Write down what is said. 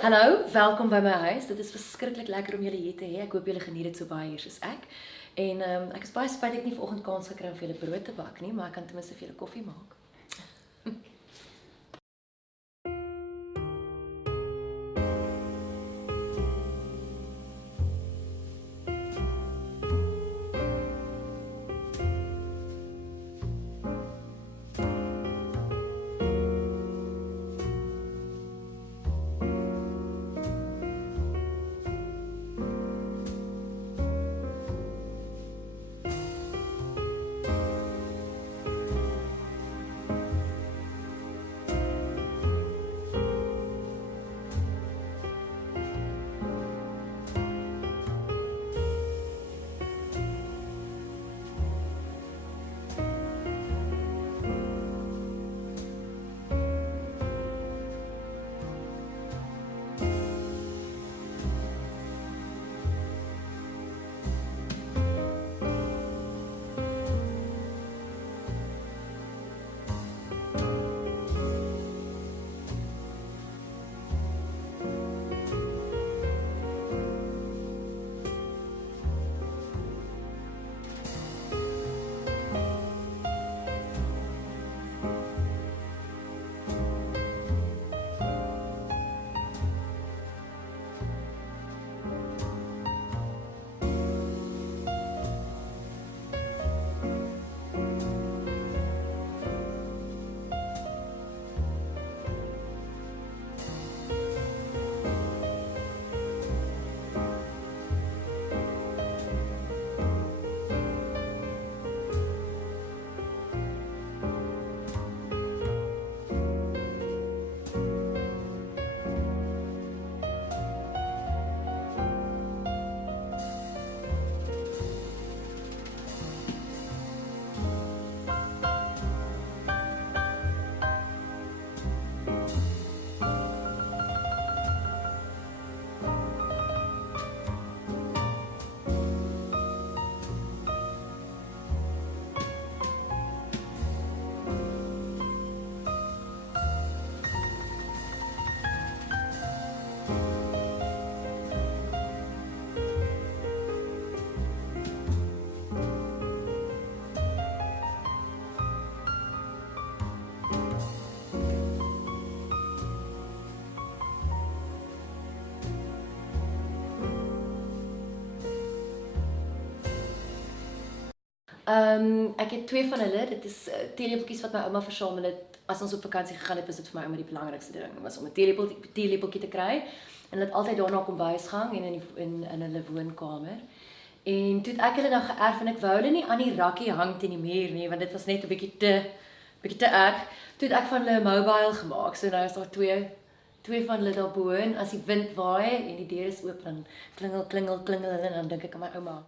Hallo, welkom by my huis. Dit is verskriklik lekker om julle hier te hê. Ek hoop julle geniet dit so baie hier soos ek. En ek is baie spyt ek het nie vanoggend kans gekry om vir julle brood te bak nie, maar ek kan ten minste vir julle koffie maak. Ek het twee van hulle. Dit is teelepeltjies wat my ouma versamel het. As ons op vakansie gegaan het, was dit vir my ouma die belangrikste ding. Was om 'n teelepeltjie te kry. En dit altyd daarna kombuis gehang en in hulle woonkamer. En toe het ek hulle dan geërf en ek wou hulle nie aan die rakkie hang teen die muur nie, want dit was net 'n bietjie te erg. Toe het ek van hulle 'n mobile gemaak. So nou is daar twee van hulle daarbo en as die wind waai en die deur is oop dan klingel hulle en dan dink ek aan my ouma.